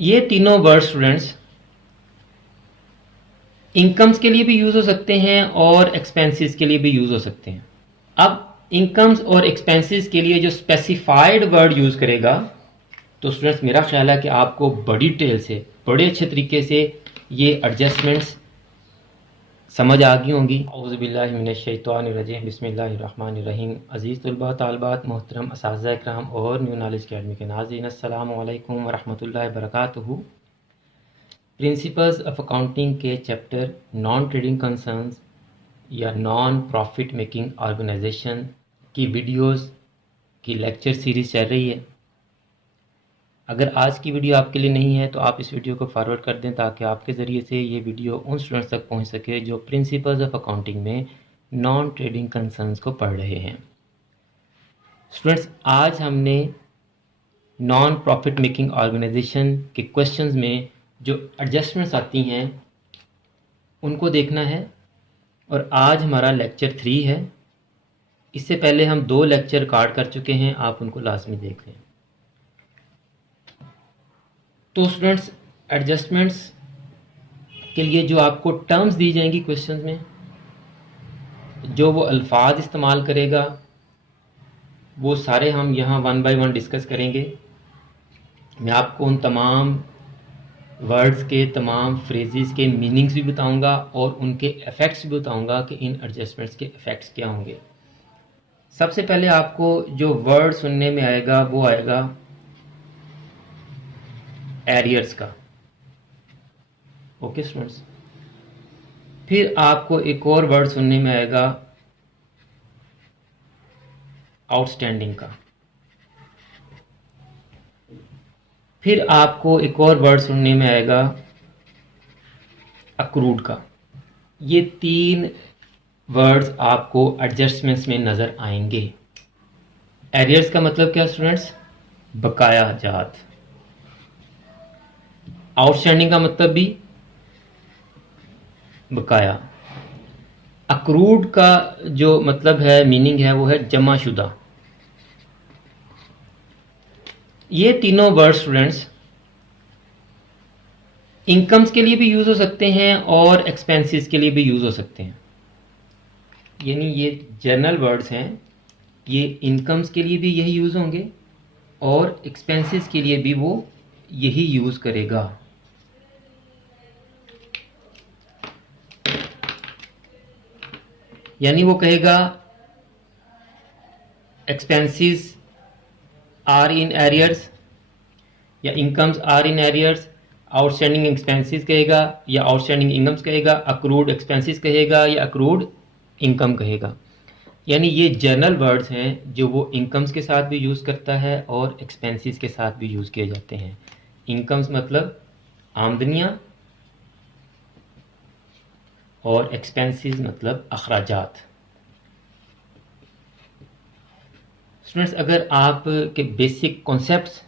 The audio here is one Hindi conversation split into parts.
ये तीनों वर्ड स्टूडेंट्स इनकम्स के लिए भी यूज़ हो सकते हैं और एक्सपेंसेस के लिए भी यूज़ हो सकते हैं। अब इनकम्स और एक्सपेंसेस के लिए जो स्पेसिफाइड वर्ड यूज़ करेगा, तो स्टूडेंट्स मेरा ख्याल है कि आपको बड़ी डिटेल से, बड़े अच्छे तरीके से ये एडजस्टमेंट्स समझ आ गई होंगी। औज़ुबिल्लाहिमिनश्शैतानिर्रजीम बिस्मिल्लाहिर्रहमानिर्रहीम। अज़ीज़ तलबा तालिबात, मोहतरम असातिज़ा इकराम और न्यू नॉलेज अकेडमी के नाज़रीन, अस्सलामु अलैकुम वरहमतुल्लाहि वबरकातुहू। प्रिंसिपल्स ऑफ अकाउंटिंग के चैप्टर नॉन ट्रेडिंग कंसर्न्स या नॉन प्रॉफिट मेकिंग ऑर्गेनाइजेशन की वीडियोस की लेक्चर सीरीज़ चल रही है। अगर आज की वीडियो आपके लिए नहीं है तो आप इस वीडियो को फॉरवर्ड कर दें ताकि आपके ज़रिए से ये वीडियो उन स्टूडेंट्स तक पहुंच सके जो प्रिंसिपल्स ऑफ अकाउंटिंग में नॉन ट्रेडिंग कंसर्न्स को पढ़ रहे हैं। स्टूडेंट्स, आज हमने नॉन प्रॉफिट मेकिंग ऑर्गेनाइजेशन के क्वेश्चंस में जो एडजस्टमेंट्स आती हैं उनको देखना है और आज हमारा लेक्चर 3 है। इससे पहले हम 2 लेक्चर रिकॉर्ड कर चुके हैं, आप उनको लाजमी देख लें। तो स्टूडेंट्स, एडजस्टमेंट्स के लिए जो आपको टर्म्स दी जाएंगी क्वेश्चन में, जो वो अल्फाज इस्तेमाल करेगा, वो सारे हम यहाँ 1 बाय 1 डिस्कस करेंगे। मैं आपको उन तमाम वर्ड्स के, तमाम फ्रेजेस के मीनिंग्स भी बताऊंगा और उनके इफ़ेक्ट्स भी बताऊंगा कि इन एडजस्टमेंट्स के इफ़ेक्ट्स क्या होंगे। सबसे पहले आपको जो वर्ड सुनने में आएगा वो आएगा एरियर्स का। ओके स्टूडेंट्स, फिर आपको एक और वर्ड सुनने में आएगा आउटस्टैंडिंग का। फिर आपको एक और वर्ड सुनने में आएगा अक्रूड का। ये 3 वर्ड्स आपको एडजस्टमेंट्स में नज़र आएंगे। एरियर्स का मतलब क्या स्टूडेंट्स? बकाया जात। आउटस्टैंडिंग का मतलब भी बकाया। अक्रूड का जो मतलब है, मीनिंग है, वो है जमाशुदा। ये तीनों वर्ड स्टूडेंट्स इनकम्स के लिए भी यूज़ हो सकते हैं और एक्सपेंसेस के लिए भी यूज़ हो सकते हैं। यानी ये जनरल वर्ड्स हैं, ये इनकम्स के लिए भी यही यूज़ होंगे और एक्सपेंसेस के लिए भी वो यही यूज़ करेगा। यानी वो कहेगा एक्सपेंसेस आर इन एरियर्स या incomes are in arrears. Outstanding expenses कहेगा या आउटस्टैंडिंग इनकम्स कहेगा। अक्रूड एक्सपेंसेस कहेगा या अक्रूड इनकम कहेगा। यानी ये जनरल वर्ड्स हैं जो वो इनकम्स के साथ भी यूज़ करता है और एक्सपेंसेस के साथ भी यूज़ किए जाते हैं। इनकम्स मतलब आमदनियाँ और एक्सपेंसेस मतलब अखराजात। स्टूडेंट्स, अगर आप के बेसिक कॉन्सेप्ट्स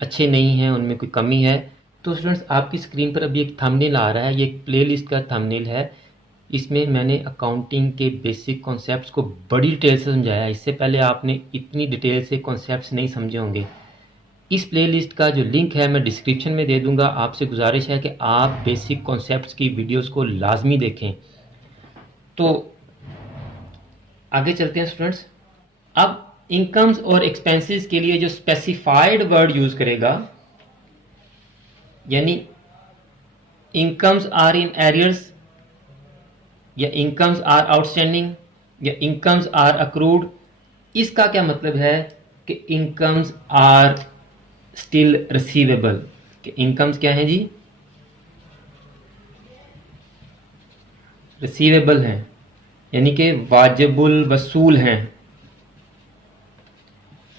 अच्छे नहीं हैं, उनमें कोई कमी है, तो स्टूडेंट्स आपकी स्क्रीन पर अभी एक थंबनेल आ रहा है। ये एक प्लेलिस्ट का थंबनेल है। इसमें मैंने अकाउंटिंग के बेसिक कॉन्सेप्ट्स को बड़ी डिटेल से समझाया। इससे पहले आपने इतनी डिटेल से कॉन्सेप्ट्स नहीं समझे होंगे। इस प्लेलिस्ट का जो लिंक है मैं डिस्क्रिप्शन में दे दूंगा। आपसे गुजारिश है कि आप बेसिक कॉन्सेप्ट्स की वीडियोस को लाजमी देखें। तो आगे चलते हैं स्टूडेंट्स। अब इनकम्स और एक्सपेंसेस के लिए जो स्पेसिफाइड वर्ड यूज़ करेगा, यानी इनकम्स आर इन एरियर्स या इनकम्स आर आउटस्टैंडिंग या इनकम्स आर अक्रूड, इसका क्या मतलब है कि इनकम्स आर स्टिल रिसीवेबल। कि इनकम्स क्या है जी? रिसीवेबल हैं, यानी कि वाजिबुल वसूल हैं।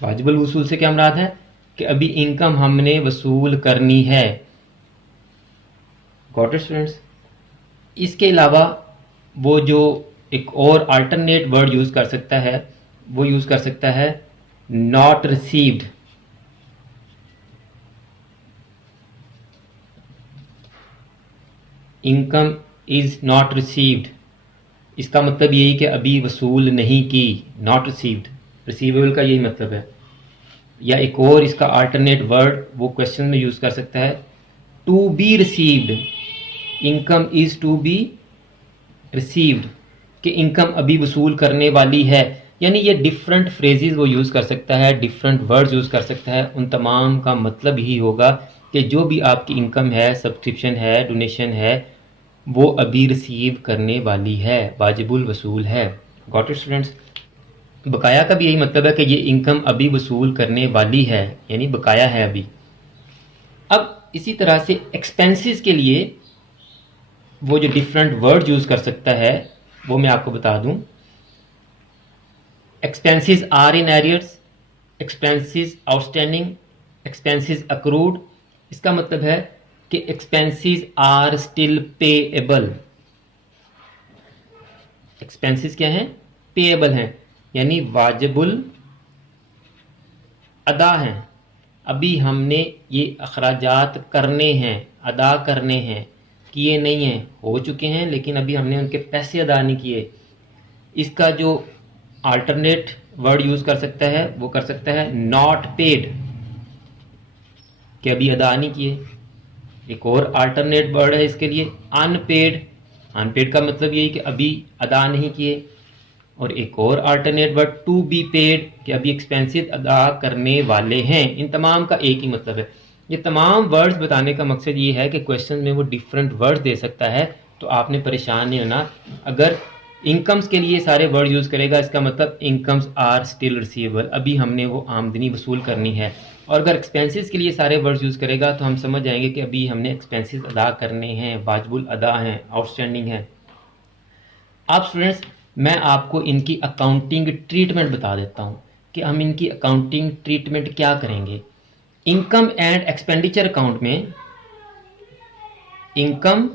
वाजिबुल वसूल से क्या मुराद है कि अभी इनकम हमने वसूल करनी है। Got it students? इसके अलावा वो जो एक और अल्टरनेट वर्ड यूज़ कर सकता है, वो यूज़ कर सकता है not received. Income is not received, इसका मतलब यही कि अभी वसूल नहीं की। नॉट रिसीव्ड, रिसीवेबल का यही मतलब है। या एक और इसका अल्टरनेट वर्ड वो क्वेश्चन में यूज़ कर सकता है, to be received, income is to be received, कि इनकम अभी वसूल करने वाली है। यानी ये डिफरेंट फ्रेजेस वो यूज़ कर सकता है, डिफरेंट वर्ड्स यूज़ कर सकता है। उन तमाम का मतलब यही होगा कि जो भी आपकी इनकम है, सब्सक्रिप्शन है, डोनेशन है, वो अभी रिसीव करने वाली है, वाजिबुल वसूल है। Got it students? बकाया का भी यही मतलब है कि ये इनकम अभी वसूल करने वाली है, यानी बकाया है अभी। अब इसी तरह से एक्सपेंसेस के लिए वो जो डिफरेंट वर्ड यूज़ कर सकता है वो मैं आपको बता दूं। Expenses are in arrears, expenses outstanding, expenses accrued. इसका मतलब है कि expenses are still payable. Expenses क्या हैं? पेएबल हैं, यानी वाजिबुल अदा हैं। अभी हमने ये अखराजात करने हैं, अदा करने हैं, किए नहीं हैं, हो चुके हैं लेकिन अभी हमने उनके पैसे अदा नहीं किए। इसका जो अल्टरनेट वर्ड यूज़ कर सकता है वो कर सकता है नॉट पेड, कि अभी अदा नहीं किए। एक और अल्टरनेट वर्ड है इसके लिए अनपेड। अनपेड का मतलब यही कि अभी अदा नहीं किए। और एक और alternate word to be paid, कि अभी एक्सपेंसेस अदा करने वाले हैं। इन तमाम का एक ही मतलब है। ये तमाम वर्ड्स बताने का मकसद ये है कि क्वेश्चन में वो डिफरेंट वर्ड्स दे सकता है, तो आपने परेशान नहीं होना। अगर इनकम्स के लिए सारे वर्ड यूज़ करेगा, इसका मतलब इनकम्स आर स्टिल रिसीवेबल, अभी हमने वो आमदनी वसूल करनी है। और अगर एक्सपेंसेस के लिए सारे वर्ड्स यूज़ करेगा तो हम समझ जाएंगे कि अभी हमने एक्सपेंसेस अदा करने हैं, वाजिबुल अदा हैं, आउटस्टैंडिंग हैं। अब स्टूडेंट्स मैं आपको इनकी अकाउंटिंग ट्रीटमेंट बता देता हूँ कि हम इनकी अकाउंटिंग ट्रीटमेंट क्या करेंगे। इनकम एंड एक्सपेंडिचर अकाउंट में, इनकम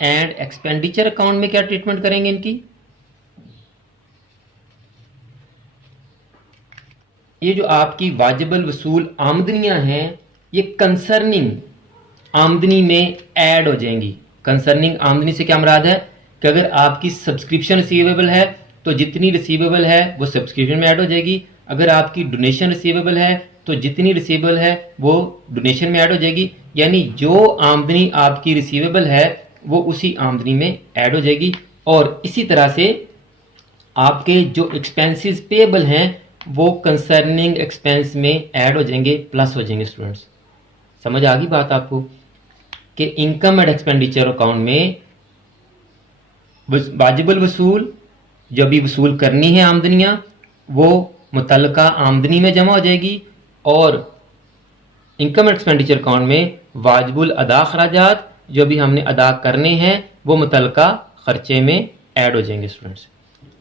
एंड एक्सपेंडिचर अकाउंट में क्या ट्रीटमेंट करेंगे इनकी? ये जो आपकी वाजिबल वसूल आमदनियां हैं ये कंसर्निंग आमदनी में ऐड हो जाएंगी। कंसर्निंग आमदनी से क्या मुराद है कि अगर आपकी सब्सक्रिप्शन रिसीवेबल है तो जितनी रिसीवेबल है वो सब्सक्रिप्शन में ऐड हो जाएगी। अगर आपकी डोनेशन रिसीवेबल है तो जितनी रिसीवेबल है वो डोनेशन में ऐड हो जाएगी। यानी जो आमदनी आपकी रिसीवेबल है वो उसी आमदनी में ऐड हो जाएगी। और इसी तरह से आपके जो एक्सपेंसेस पेएबल हैं वो कंसर्निंग एक्सपेंस में ऐड हो जाएंगे, प्लस हो जाएंगे। स्टूडेंट्स समझ आ गई बात आपको कि इनकम एंड एक्सपेंडिचर अकाउंट में वाजिबुल वसूल जो भी वसूल करनी है आमदनियां वो मुतल्लका आमदनी में जमा हो जाएगी, और इनकम एंड एक्सपेंडिचर अकाउंट में वाजिबुल अदा खराजात जो भी हमने अदा करने हैं वो मुतल्लका खर्चे में ऐड हो जाएंगे। स्टूडेंट्स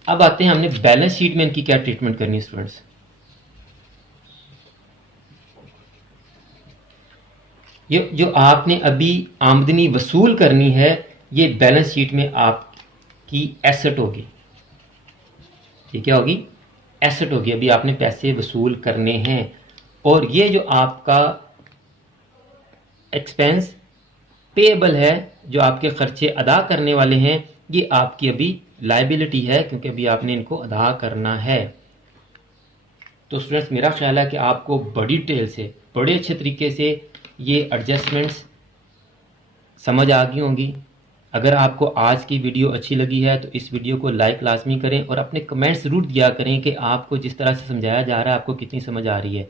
अब आते हैं हमने बैलेंस शीट में इनकी क्या ट्रीटमेंट करनी है। स्टूडेंट्स ये जो आपने अभी आमदनी वसूल करनी है ये बैलेंस शीट में आपकी एसेट होगी। ये क्या होगी? एसेट होगी। अभी आपने पैसे वसूल करने हैं। और ये जो आपका एक्सपेंस पेएबल है, जो आपके खर्चे अदा करने वाले हैं, ये आपकी अभी लायबिलिटी है क्योंकि अभी आपने इनको अदा करना है। तो स्टूडेंट्स मेरा ख्याल है कि आपको बड़ी डिटेल से, बड़े अच्छे तरीके से ये एडजस्टमेंट्स समझ आ गई होंगी। अगर आपको आज की वीडियो अच्छी लगी है तो इस वीडियो को लाइक लाजमी करें और अपने कमेंट्स ज़रूर दिया करें कि आपको जिस तरह से समझाया जा रहा है आपको कितनी समझ आ रही है।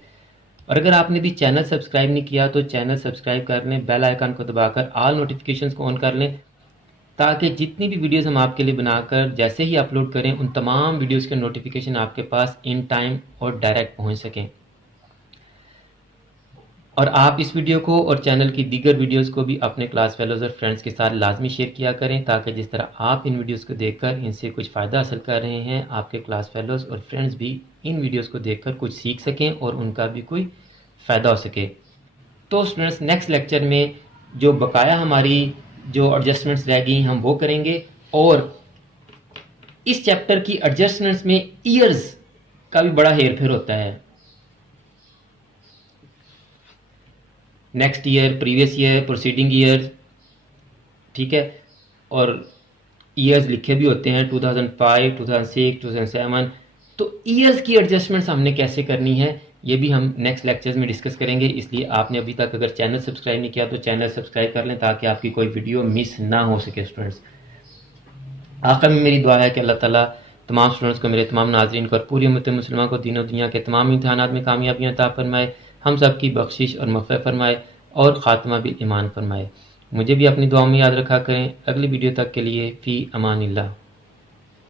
और अगर आपने भी चैनल सब्सक्राइब नहीं किया तो चैनल सब्सक्राइब कर लें, बेल आइकन को दबाकर ऑल नोटिफिकेशंस को ऑन कर लें, ताकि जितनी भी वीडियोस हम आपके लिए बनाकर जैसे ही अपलोड करें उन तमाम वीडियोस के नोटिफिकेशन आपके पास इन टाइम और डायरेक्ट पहुंच सकें। और आप इस वीडियो को और चैनल की दीगर वीडियोस को भी अपने क्लास फेलोज और फ्रेंड्स के साथ लाजमी शेयर किया करें, ताकि जिस तरह आप इन वीडियोस को देखकर इनसे कुछ फ़ायदा हासिल कर रहे हैं आपके क्लास फेलोज और फ्रेंड्स भी इन वीडियोस को देखकर कुछ सीख सकें और उनका भी कोई फ़ायदा हो सके। तो स्टूडेंट्स नेक्स्ट लेक्चर में जो बकाया हमारी जो एडजस्टमेंट्स रह गई हम वो करेंगे, और इस चैप्टर की एडजस्टमेंट्स में ईयर्स का भी बड़ा हेर फेर होता है। Next year, previous year, proceeding year, ठीक है, और ईयर्स लिखे भी होते हैं 2005, 2006, 2007। तो ईयर्स की एडजस्टमेंट्स हमने कैसे करनी है ये भी हम नेक्स्ट लेक्चर्स में डिस्कस करेंगे। इसलिए आपने अभी तक अगर चैनल सब्सक्राइब नहीं किया तो चैनल सब्सक्राइब कर लें ताकि आपकी कोई वीडियो मिस ना हो सके। स्टूडेंट्स, आखिर में मेरी दुआ है कि अल्लाह ताला तमाम स्टूडेंट्स को, मेरे तमाम नाज़रीन को और पूरी उम्मत मुसलिमा को दीन और दुनिया के तमाम इम्तिहानात में कामयाबियाँ अता फरमाए, हम सब की बख्शिश और मग़फ़िरत फरमाए और ख़ात्मा बिल ईमान फरमाए। मुझे भी अपनी दुआओं में याद रखा करें। अगली वीडियो तक के लिए फ़ी अमानिल्लाह।